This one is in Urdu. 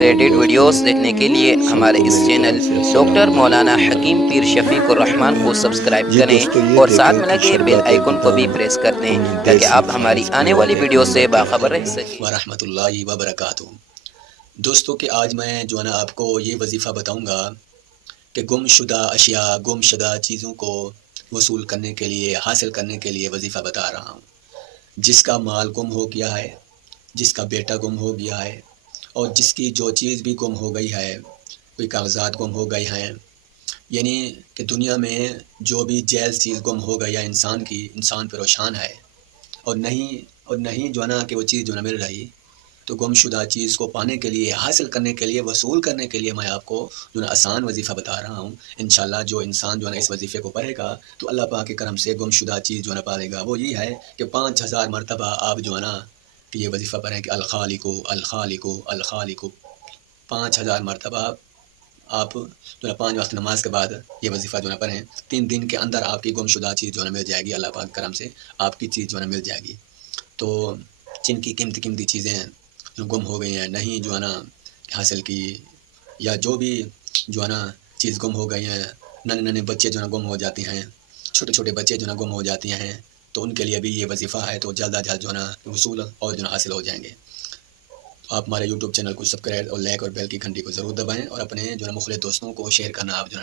ریلیٹڈ ویڈیوز دیکھنے کے لیے ہمارے اس چینل ڈاکٹر مولانا حکیم پیر شفیق الرحمان کو سبسکرائب کریں اور ساتھ میں لگے بیل آئیکن کو بھی پریس کر دیں تاکہ آپ ہماری آنے والی ویڈیو سے باخبر رہ سکیں ورحمۃ اللہ وبرکاتہ۔ دوستو کہ آج میں جو ہے نا آپ کو یہ وظیفہ بتاؤں گا کہ گم شدہ اشیاء، گم شدہ چیزوں کو وصول کرنے کے لیے، حاصل کرنے کے لیے وظیفہ بتا رہا ہوں۔ جس کا مال گم ہو گیا ہے، جس کا بیٹا گم ہو گیا ہے، اور جس کی جو چیز بھی گم ہو گئی ہے، کوئی کاغذات گم ہو گئے ہیں، یعنی کہ دنیا میں جو بھی جائز چیز گم ہو گئی ہے انسان پریشان ہے، اور نہیں جو ہے نا کہ وہ چیز جو ہے نا مل رہی، تو گم شدہ چیز کو پانے کے لیے، حاصل کرنے کے لیے، وصول کرنے کے لیے میں آپ کو جو ہے نا آسان وظیفہ بتا رہا ہوں۔ انشاءاللہ جو انسان جو ہے نا اس وظیفے کو پڑھے گا تو اللہ پاک کے کرم سے گم شدہ چیز جو ہے نا پالے گا۔ وہ یہ ہے کہ 5000 مرتبہ آپ جو ہے نا کہ یہ وظیفہ پڑھیں کہ الخالق الخالق الخالق، 5000 مرتبہ آپ جو ہے 5 وقت نماز کے بعد یہ وظیفہ جو ہے نا پڑھیں۔ 3 دن کے اندر آپ کی گم شدہ چیز جو ہے نا مل جائے گی، اللہ پاک کے کرم سے آپ کی چیز جو ہے نا مل جائے گی۔ تو جن کی قیمتی چیزیں جو گم ہو گئی ہیں، نہیں جو ہے نا حاصل کی، یا جو بھی جو ہے نا چیز گم ہو گئی ہیں، ننے بچے جو ہے نا گم ہو جاتے ہیں، چھوٹے بچے جو ہے نا گم ہو جاتے ہیں، تو ان کے لیے بھی یہ وظیفہ ہے، تو جلد از جلد جو ہے نا وصول اور جو ہے نا حاصل ہو جائیں گے۔ تو آپ ہمارے یوٹیوب چینل کو سبسکرائب اور لائک اور بیل کی گھنٹی کو ضرور دبائیں، اور اپنے جو ہے نا مخلص دوستوں کو شیئر کرنا آپ جو ہے